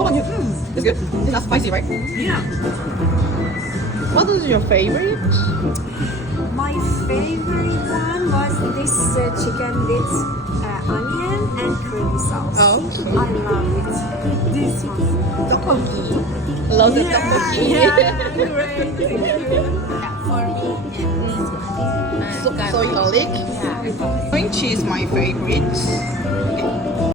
Hold on, it's good. It's not spicy, right? Yeah. What is your favorite? My favorite one was this chicken with onion and cream sauce. Oh. I love it. This one. Tteokbokki. Love the tteokbokki. Yeah, great. Thank you. For me, Soy garlic. yeah. Orange is my favorite. Okay.